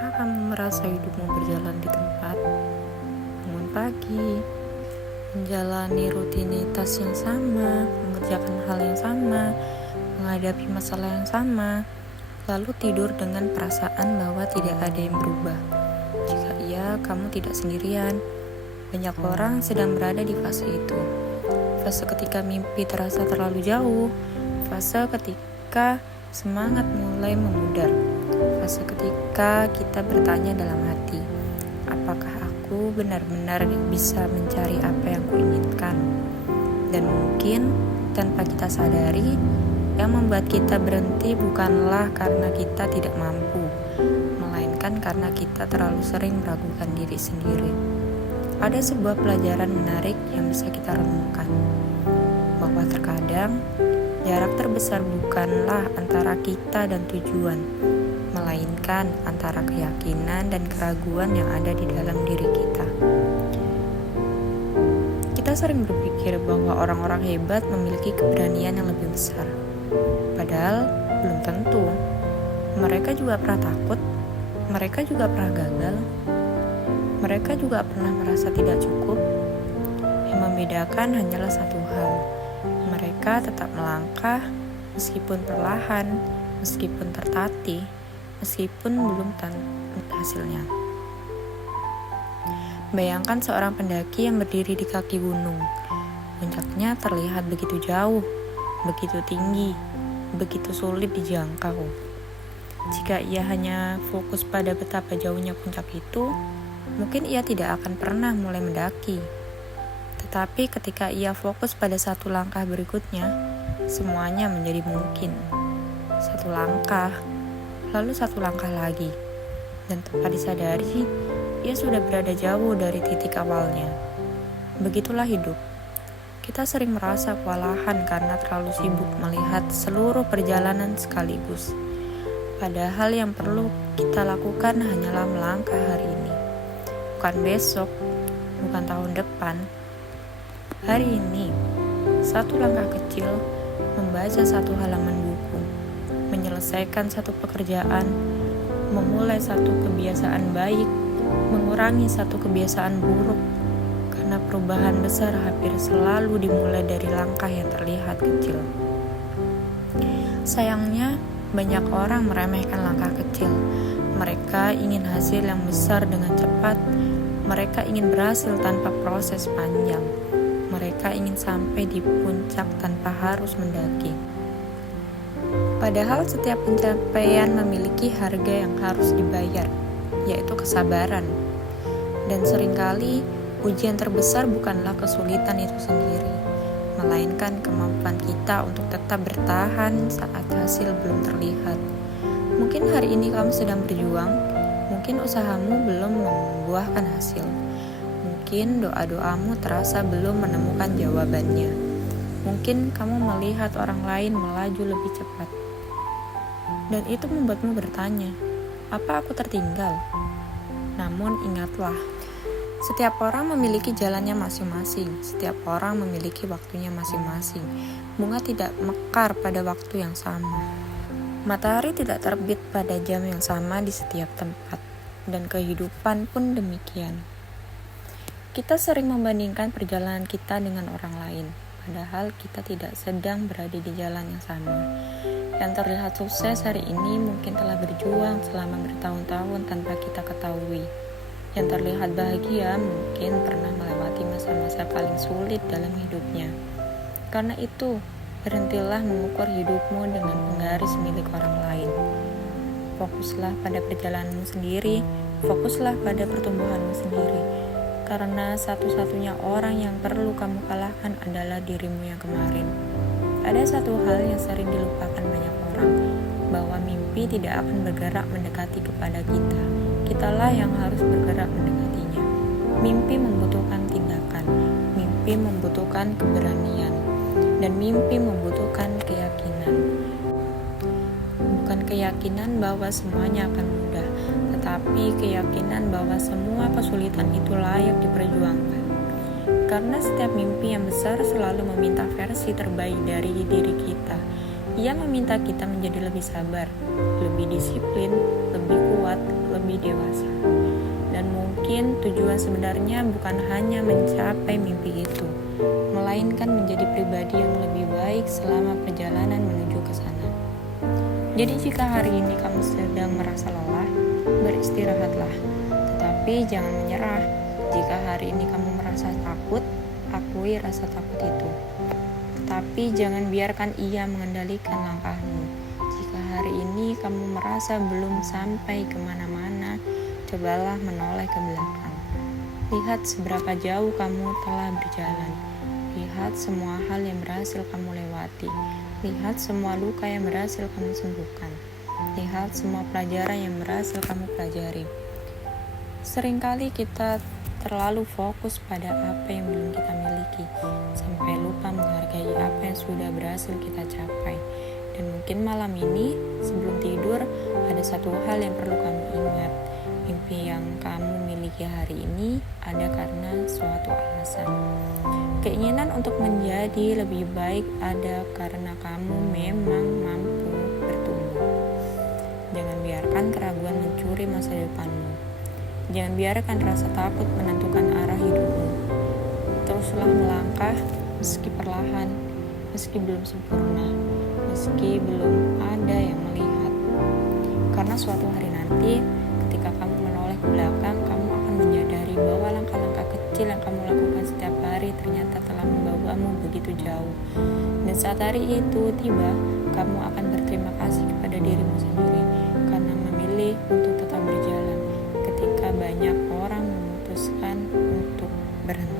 Pernahkah kamu merasa hidupmu berjalan di tempat? Bangun pagi, menjalani rutinitas yang sama, mengerjakan hal yang sama, menghadapi masalah yang sama, lalu tidur dengan perasaan bahwa tidak ada yang berubah. Jika iya, kamu tidak sendirian. Banyak orang sedang berada di fase itu. Fase ketika mimpi terasa terlalu jauh, fase ketika semangat mulai memudar, fase ketika kita bertanya dalam hati, apakah aku benar-benar bisa mencari apa yang kuinginkan? Dan mungkin tanpa kita sadari, yang membuat kita berhenti bukanlah karena kita tidak mampu, melainkan karena kita terlalu sering meragukan diri sendiri. Ada sebuah pelajaran menarik yang bisa kita renungkan, bahwa terkadang jarak terbesar bukanlah antara kita dan tujuan, melainkan antara keyakinan dan keraguan yang ada di dalam diri kita. Kita sering berpikir bahwa orang-orang hebat memiliki keberanian yang lebih besar. Padahal belum tentu. Mereka juga pernah takut, mereka juga pernah gagal, mereka juga pernah merasa tidak cukup. Yang membedakan hanyalah satu hal. Mereka tetap melangkah meskipun perlahan, meskipun tertatih, meskipun belum tentu hasilnya. Bayangkan seorang pendaki yang berdiri di kaki gunung. Puncaknya terlihat begitu jauh, begitu tinggi, begitu sulit dijangkau. Jika ia hanya fokus pada betapa jauhnya puncak itu, mungkin ia tidak akan pernah mulai mendaki. Tetapi ketika ia fokus pada satu langkah berikutnya, semuanya menjadi mungkin. Satu langkah, lalu satu langkah lagi. Dan tanpa disadari, ia sudah berada jauh dari titik awalnya. Begitulah hidup. Kita sering merasa kewalahan karena terlalu sibuk melihat seluruh perjalanan sekaligus. Padahal yang perlu kita lakukan hanyalah melangkah hari ini. Bukan besok, bukan tahun depan. Hari ini, satu langkah kecil, membaca satu halaman buku, menyelesaikan satu pekerjaan, memulai satu kebiasaan baik, mengurangi satu kebiasaan buruk, karena perubahan besar hampir selalu dimulai dari langkah yang terlihat kecil. Sayangnya, banyak orang meremehkan langkah kecil. Mereka ingin hasil yang besar dengan cepat. Mereka ingin berhasil tanpa proses panjang. Mereka ingin sampai di puncak tanpa harus mendaki. Padahal setiap pencapaian memiliki harga yang harus dibayar, yaitu kesabaran. Dan seringkali ujian terbesar bukanlah kesulitan itu sendiri, melainkan kemampuan kita untuk tetap bertahan saat hasil belum terlihat. Mungkin hari ini kamu sedang berjuang, mungkin usahamu belum membuahkan hasil. Mungkin doa-doamu terasa belum menemukan jawabannya. Mungkin kamu melihat orang lain melaju lebih cepat. Dan itu membuatmu bertanya, apa aku tertinggal? Namun ingatlah, setiap orang memiliki jalannya masing-masing. Setiap orang memiliki waktunya masing-masing. Bunga tidak mekar pada waktu yang sama. Matahari tidak terbit pada jam yang sama di setiap tempat. Dan kehidupan pun demikian. Kita sering membandingkan perjalanan kita dengan orang lain, padahal kita tidak sedang berada di jalan yang sama. Yang terlihat sukses hari ini mungkin telah berjuang selama bertahun-tahun tanpa kita ketahui. Yang terlihat bahagia mungkin pernah melewati masa-masa paling sulit dalam hidupnya. Karena itu, berhentilah mengukur hidupmu dengan penggaris milik orang lain. Fokuslah pada perjalananmu sendiri, fokuslah pada pertumbuhanmu sendiri. Karena satu-satunya orang yang perlu kamu kalahkan adalah dirimu yang kemarin. Ada satu hal yang sering dilupakan banyak orang, bahwa mimpi tidak akan bergerak mendekati kepada kita. Kitalah yang harus bergerak mendekatinya. Mimpi membutuhkan tindakan, mimpi membutuhkan keberanian, dan mimpi membutuhkan keyakinan. Bukan keyakinan bahwa semuanya akan mudah, tetapi keyakinan bahwa semua kesulitan itu layak diperjuangkan. Karena setiap mimpi yang besar selalu meminta versi terbaik dari diri kita. Ia meminta kita menjadi lebih sabar, lebih disiplin, lebih kuat, lebih lebih dewasa. Dan mungkin tujuan sebenarnya bukan hanya mencapai mimpi itu, melainkan menjadi pribadi yang lebih baik selama perjalanan menuju ke sana. Jadi jika hari ini kamu sedang merasa lelah, beristirahatlah. Tetapi jangan menyerah. Jika hari ini kamu merasa takut, akui rasa takut itu. Tetapi jangan biarkan ia mengendalikan langkahmu. Jika hari ini kamu merasa belum sampai kemana-mana, cobalah menoleh ke belakang. Lihat seberapa jauh kamu telah berjalan. Lihat semua hal yang berhasil kamu lewati. Lihat semua luka yang berhasil kamu sembuhkan. Lihat semua pelajaran yang berhasil kamu pelajari. Seringkali kita terlalu fokus pada apa yang belum kita miliki, sampai lupa menghargai apa yang sudah berhasil kita capai. Dan mungkin malam ini, sebelum tidur, ada satu hal yang perlu kamu ingat. Mimpi yang kamu miliki hari ini ada karena suatu alasan. Keinginan untuk menjadi lebih baik ada karena kamu memang mampu bertumbuh. Jangan biarkan keraguan mencuri masa depanmu. Jangan biarkan rasa takut menentukan arah hidupmu. Teruslah melangkah meski perlahan, meski belum sempurna, meski belum ada yang melihat. Karena suatu hari nanti, ketika kamu menoleh ke belakang, kamu akan menyadari bahwa langkah-langkah kecil yang kamu lakukan setiap hari ternyata telah membawamu begitu jauh. Dan saat hari itu tiba, kamu akan berterima kasih kepada dirimu sendiri karena memilih untuk tetap berjalan ketika banyak orang memutuskan untuk berhenti.